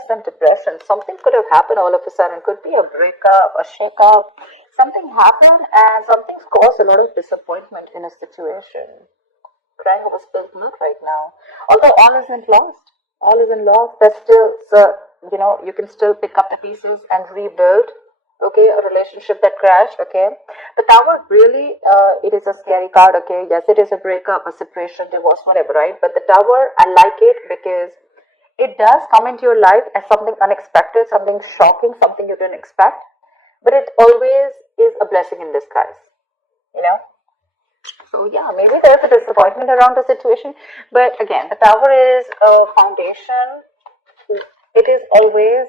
sadness and depression. Something could have happened all of a sudden. Could be a breakup, a shake-up. Something happened and something's caused a lot of disappointment in a situation. Crying over spilled milk right now. Although all isn't lost. All isn't lost. There's still, so, you can still pick up the pieces and rebuild. Okay, a relationship that crashed. Okay, the Tower really, it is a scary card. Okay, yes, it is a breakup, a separation, divorce, whatever, right? But the Tower, I like it because it does come into your life as something unexpected, something shocking, something you didn't expect. But it always is a blessing in disguise. You know. So yeah, maybe there's a disappointment around the situation, but again, the Tower is a foundation. It is always,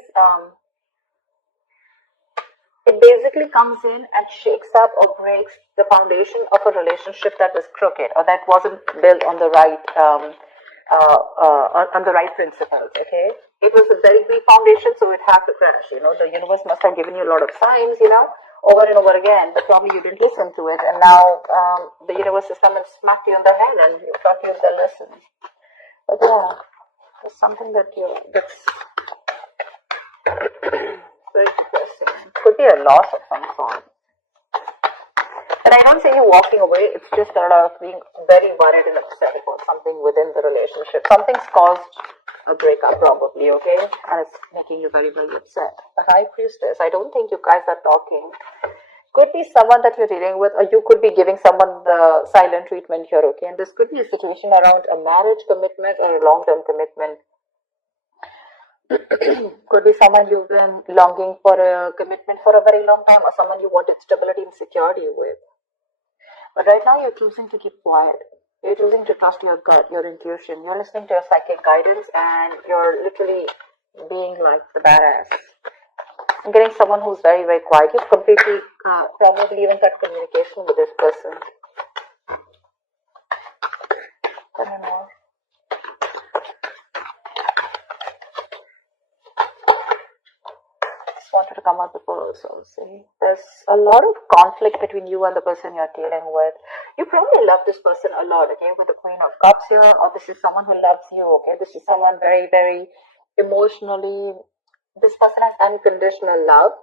it basically comes in and shakes up or breaks the foundation of a relationship that was crooked or that wasn't built on the right, on the right principles. Okay, it was a very weak foundation, so it had to crash. The universe must have given you a lot of signs. Over and over again, but probably you didn't listen to it, and now the universe has come and smacked you on the head, and you thought you'd listen. But yeah, there's something that's very depressing. Could be a loss of some sort. And I don't say you walking away, it's just sort of being very worried and upset about something within the relationship. Something's caused a breakup probably, okay? And it's making you very, very upset. The High Priestess, I don't think you guys are talking. Could be someone that you're dealing with, or you could be giving someone the silent treatment here, okay? And this could be a situation around a marriage commitment or a long-term commitment. Could be someone you've been longing for a commitment for a very long time, or someone you wanted stability and security with. But right now you're choosing to keep quiet. You're choosing to trust your gut, your intuition. You're listening to your psychic guidance, and you're literally being like the badass. I'm getting someone who's very, very quiet. You've completely, probably even cut communication with this person. Tell me more. Wanted to come out before also. See, there's a lot of conflict between you and the person you're dealing with. You probably love this person a lot, okay, with the Queen of Cups here. Oh, this is someone who loves you, okay? This is someone very, very emotionally, this person has unconditional love.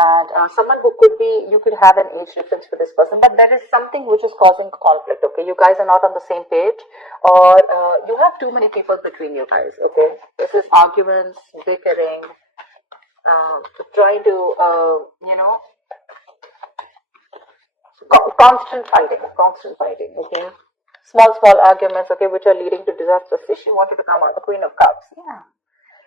And someone who could be, you could have an age difference with this person, but there is something which is causing conflict, okay? You guys are not on the same page, or you have too many people between you guys, okay? This is arguments, bickering, trying to, constant fighting, okay? Small arguments, okay, which are leading to disaster. She wanted to come out, the Queen of Cups, yeah.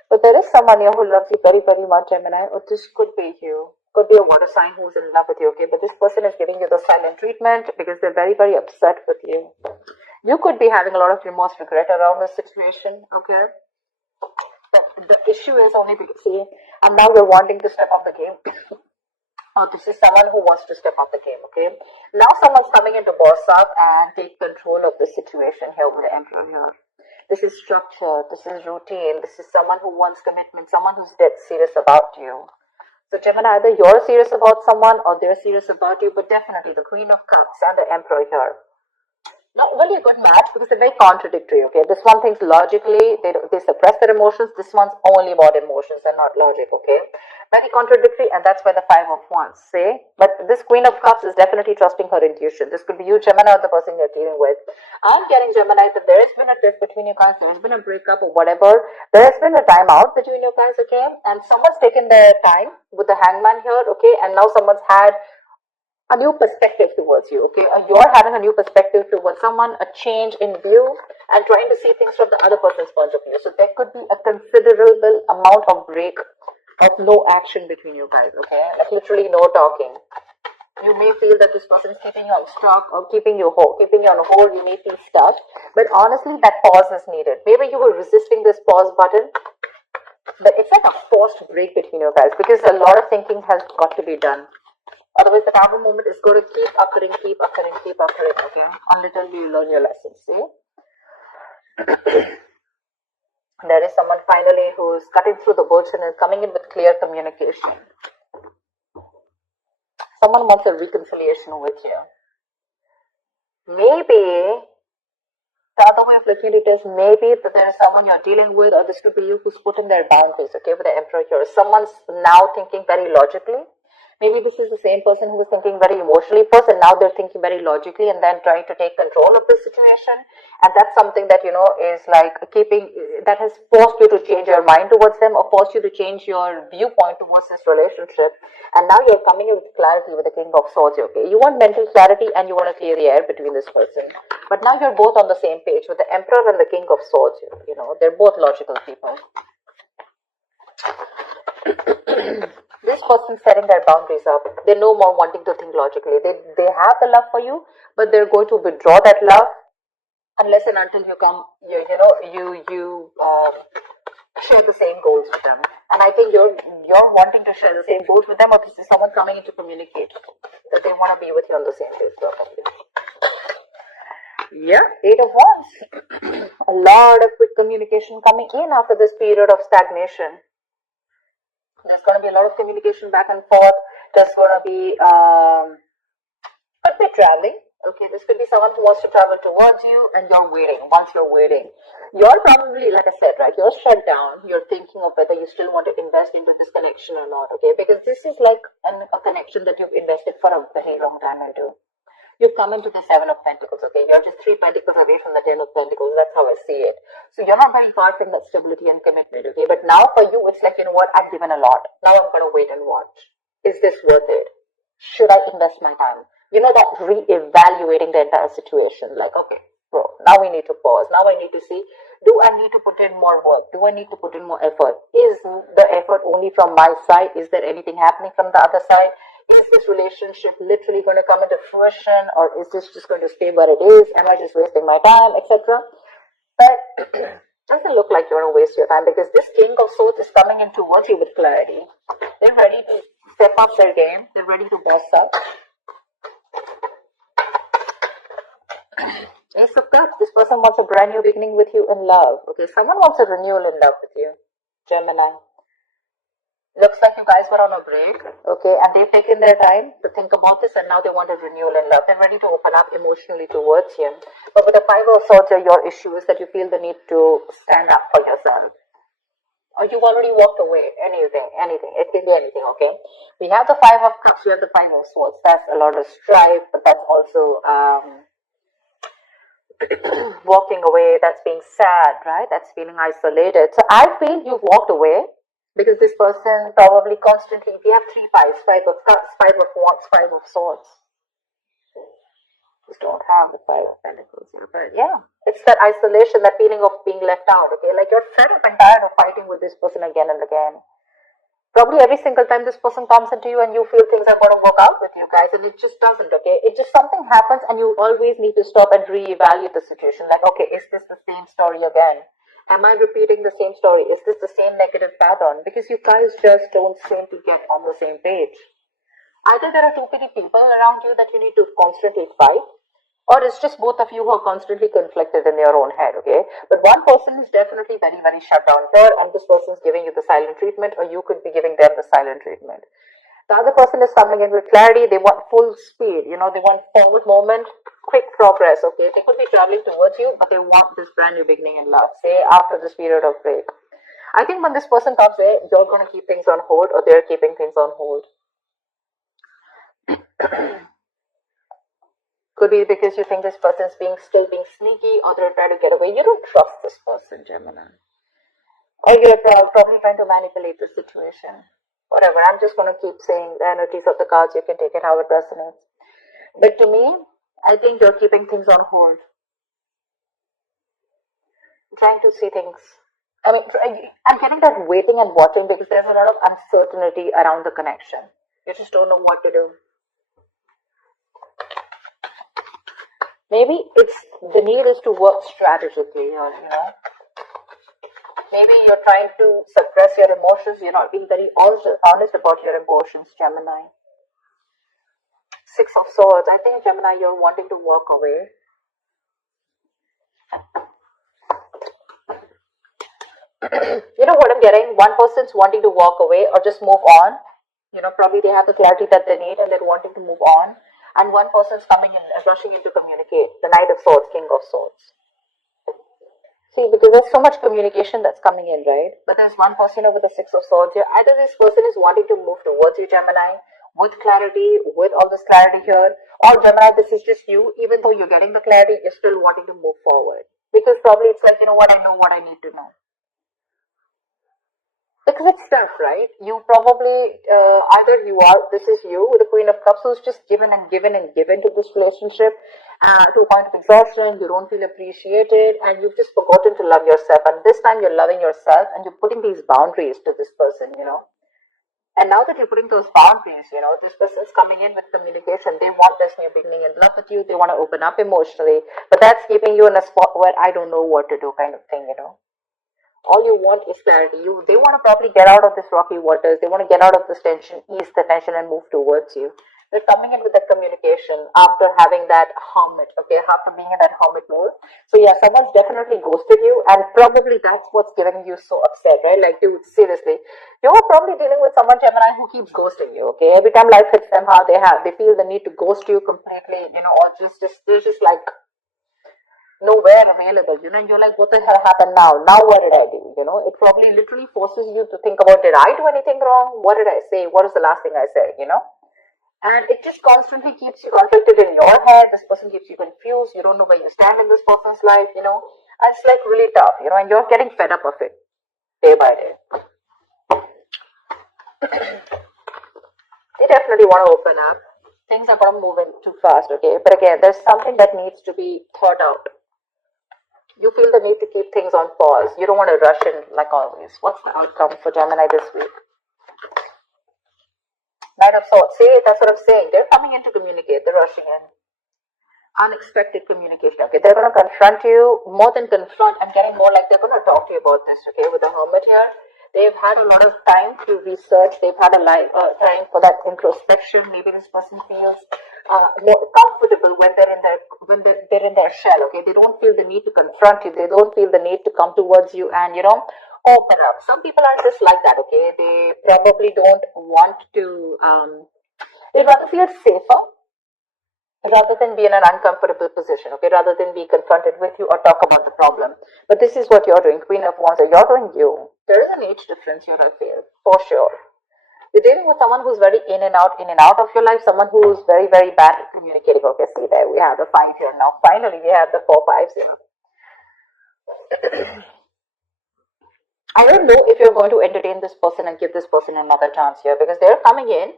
But there is someone here who loves you very, very much, Gemini, or this could be you. Could be a water sign who's in love with you, okay? But this person is giving you the silent treatment because they're very, very upset with you. You could be having a lot of remorse, regret around the situation, okay? The issue is only because, see, and now you're wanting to step up the game. Oh, this is someone who wants to step up the game, okay? Now someone's coming in to boss up and take control of the situation here with the Emperor here. This is structure, this is routine, this is someone who wants commitment, someone who's dead serious about you. So Gemini, either you're serious about someone or they're serious about you, but definitely the Queen of Cups and the Emperor here. Not really a good match because they're very contradictory, okay? This one thinks logically, they suppress their emotions. This one's only about emotions and not logic, okay? Very contradictory, and that's why the Five of Wands, see? But this Queen of Cups is definitely trusting her intuition. This could be you, Gemini, or the person you're dealing with. I'm getting, Gemini, that there has been a drift between you guys, there has been a breakup or whatever. There has been a time out between you guys, okay? And someone's taken their time with the Hangman here, okay? And now someone's had a new perspective towards you, okay? You're having a new perspective towards someone, a change in view, and trying to see things from the other person's point of view. So there could be a considerable amount of break of no action between you guys, okay? Like literally no talking. You may feel that this person is keeping you on stock or keeping you on hold. You may feel stuck, but honestly, that pause is needed. Maybe you were resisting this pause button, but it's like a forced break between you guys because a lot of thinking has got to be done. Otherwise, the Tower movement is going to keep occurring, okay? Until you learn your lessons, see? There is someone finally who's cutting through the bullshit and coming in with clear communication. Someone wants a reconciliation with you. Maybe the another way of looking at it is maybe that there is someone you're dealing with, or this could be you who's putting their boundaries, okay, with the Emperor here. Someone's now thinking very logically. Maybe this is the same person who was thinking very emotionally first, and now they're thinking very logically and then trying to take control of the situation. And that's something that, is like that has forced you to change your mind towards them, or forced you to change your viewpoint towards this relationship. And now you're coming in with clarity with the King of Swords, okay? You want mental clarity and you want to clear the air between this person. But now you're both on the same page with the Emperor and the King of Swords, they're both logical people. This person's setting their boundaries up. They're no more wanting to think logically. They have the love for you, but they're going to withdraw that love unless and until you come, you share the same goals with them. And I think you're wanting to share the same goals with them, or this is someone coming in to communicate that they want to be with you on the same page. Yeah, 8 of Wands. A lot of quick communication coming in after this period of stagnation. There's going to be a lot of communication back and forth. There's going to be could be traveling. Okay, this could be someone who wants to travel towards you and you're waiting. Once you're waiting, you're probably, like I said, right, you're shut down. You're thinking of whether you still want to invest into this connection or not, okay? Because this is like a connection that you've invested for a very long time into. You've come into the 7 of Pentacles, okay? You're just 3 Pentacles away from the 10 of Pentacles. That's how I see it. So you're not very far from that stability and commitment, okay? But now for you, it's like, I've given a lot. Now I'm going to wait and watch. Is this worth it? Should I invest my time? That re-evaluating the entire situation. Like, okay, bro, now we need to pause. Now I need to see, do I need to put in more work? Do I need to put in more effort? Is the effort only from my side? Is there anything happening from the other side? Is this relationship literally going to come into fruition, or is this just going to stay where it is? Am I just wasting my time, etc.? But doesn't look like you're going to waste your time, because this King of Swords is coming in towards you with clarity. They're ready to step up their game. They're ready to boss up. Ace of Cups. This person wants a brand new beginning with you in love. Okay, someone wants a renewal in love with you. Gemini. Looks like you guys were on a break, okay, and they've taken their time to think about this, and now they want a renewal in love. They're ready to open up emotionally towards you. But with the 5 of Swords, your issue is that you feel the need to stand up for yourself. Or you've already walked away. Anything. It can be anything, okay? We have the 5 of Cups, we have the 5 of Swords. That's a lot of strife, but that's also walking away. That's being sad, right? That's feeling isolated. So I feel you've walked away, because this person probably constantly, if you have 3 5s, 5 of Cups, 5 of Wands, 5 of Swords. Just don't have the 5 of Pentacles here. But yeah, it's that isolation, that feeling of being left out, okay? Like you're fed up and tired of fighting with this person again and again. Probably every single time this person comes into you and you feel things are going to work out with you guys, and it just doesn't, okay? It just, something happens and you always need to stop and reevaluate the situation. Like, okay, is this the same story again? Am I repeating the same story? Is this the same negative pattern? Because you guys just don't seem to get on the same page. Either there are too many people around you that you need to constantly fight, or it's just both of you who are constantly conflicted in your own head, okay? But one person is definitely very, very shut down here, and this person is giving you the silent treatment, or you could be giving them the silent treatment. The other person is coming in with clarity. They want full speed, they want forward movement, quick progress, okay? They could be traveling towards you, but they want this brand new beginning in love, say after this period of break. I think when this person comes there, you're going to keep things on hold, or they're keeping things on hold. Could be because you think this person's still being sneaky, or they're trying to get away. You don't trust this person, Gemini. Or you're probably trying to manipulate the situation. Whatever, I'm just going to keep saying the energies of the cards. You can take it how it resonates. But to me, I think you're keeping things on hold. Trying to see things. I mean, I'm getting that waiting and watching, because there's a lot of uncertainty around the connection. You just don't know what to do. Maybe the need is to work strategically, or maybe you're trying to suppress your emotions. You're not being very honest about your emotions, Gemini. 6 of Swords. I think, Gemini, you're wanting to walk away. You know what I'm getting? One person's wanting to walk away or just move on. Probably they have the clarity that they need and they're wanting to move on. And one person's coming in, rushing in to communicate. The Knight of Swords, King of Swords. See, because there's so much communication that's coming in, right? But there's one person over the Six of Swords here. Either this person is wanting to move towards you, Gemini, with clarity, with all this clarity here, or Gemini, this is just you. Even though you're getting the clarity, you're still wanting to move forward. Because probably it's like, you know what, I know what I need to know. Because it's tough, right? You probably, either you are, this is you with the Queen of Cups who's just given and given and given to this relationship to a point of exhaustion. You don't feel appreciated and you've just forgotten to love yourself. And this time you're loving yourself and you're putting these boundaries to this person, you know. And now that you're putting those boundaries, you know, this person's coming in with communication. They want this new beginning in love with you. They want to open up emotionally. But that's keeping you in a spot where I don't know what to do kind of thing, you know. All you want is clarity. They want to probably get out of this rocky waters. They want to get out of this tension, ease the tension and move towards you. They're coming in with that communication after having that hermit, okay, after being in that hermit mode. So yeah, someone's definitely ghosted you and probably that's what's giving you so upset, right? Like, dude, seriously, you're probably dealing with someone, Gemini, who keeps ghosting you, okay? Every time life hits them hard, they feel the need to ghost you completely, you know, or they're just like, nowhere available, you know, and you're like, what the hell happened now? Now what did I do? You know, it probably literally forces you to think about, did I do anything wrong? What did I say? What is the last thing I said, you know? And it just constantly keeps you conflicted in your head. This person keeps you confused. You don't know where you stand in this person's life, you know. And it's like really tough, you know, and you're getting fed up of it day by day. They definitely want to open up. Things are going to move in too fast, okay? But again, there's something that needs to be thought out. You feel the need to keep things on pause. You don't want to rush in like always. What's the outcome for Gemini this week? Knight of Swords. See, that's what I'm saying. They're coming in to communicate. They're rushing in. Unexpected communication. Okay, they're going to confront you. More than confront, I'm getting more like they're going to talk to you about this, okay, with the Hermit here. They've had a lot of time to research. They've had a time for that introspection. Maybe this person feels more comfortable when they're in their shell. Okay, they don't feel the need to confront you. They don't feel the need to come towards you and, you know, open up. Some people are just like that. Okay, they probably don't want to. They'd rather feel safer rather than be in an uncomfortable position, okay, rather than be confronted with you or talk about the problem. But this is what you're doing, Queen of Wands, or you're doing you. There is an age difference here, I feel, for sure. You're dealing with someone who's very in and out of your life, someone who's very, very bad at communicating. Okay, see there, we have the 5 here now. Finally, we have the 4 5s here. I don't know if you're going to entertain this person and give this person another chance here, because they're coming in.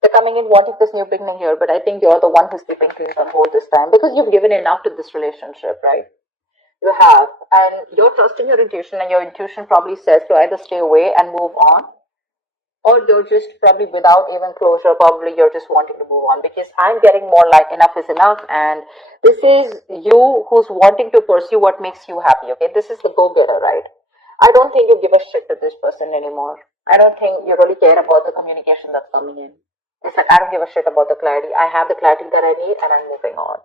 They're coming in wanting this new beginning here, but I think you're the one who's keeping things on hold this time because you've given enough to this relationship, right? You have. And you're trusting your intuition, and your intuition probably says to either stay away and move on, or you're just probably without even closure, probably you're just wanting to move on, because I'm getting more like enough is enough, and this is you who's wanting to pursue what makes you happy, okay? This is the go-getter, right? I don't think you give a shit to this person anymore. I don't think you really care about the communication that's coming in. It's like, I don't give a shit about the clarity. I have the clarity that I need and I'm moving on.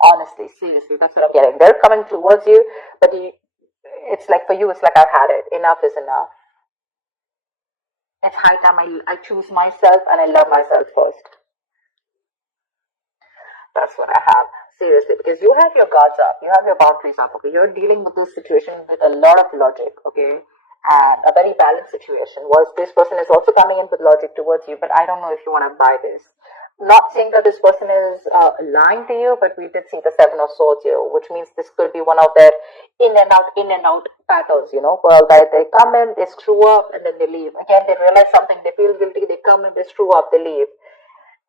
Honestly, seriously, that's what I'm getting. They're coming towards you, but it's like for you, it's like I've had it. Enough is enough. It's high time I choose myself and I love myself first. That's what I have. Seriously, because you have your guards up, you have your boundaries up, okay? You're dealing with this situation with a lot of logic, okay? And a very balanced situation. Was this person is also coming in with logic towards you, but I don't know if you want to buy this. Not saying that this person is lying to you, but we did see the 7 of Swords here, which means this could be one of their in and out patterns, you know. Well, they come in, they screw up, and then they leave. Again, they realize something, they feel guilty, they come in, they screw up, they leave.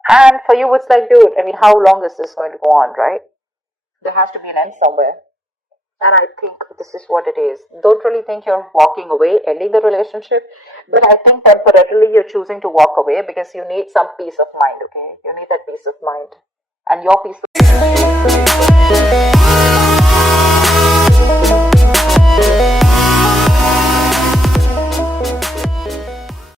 And for you, it's like, dude, I mean, how long is this going to go on, right? There has to be an end somewhere. And I think this is what it is. Don't really think you're walking away, ending the relationship. But I think temporarily you're choosing to walk away because you need some peace of mind, okay? You need that peace of mind. And your peace of mind.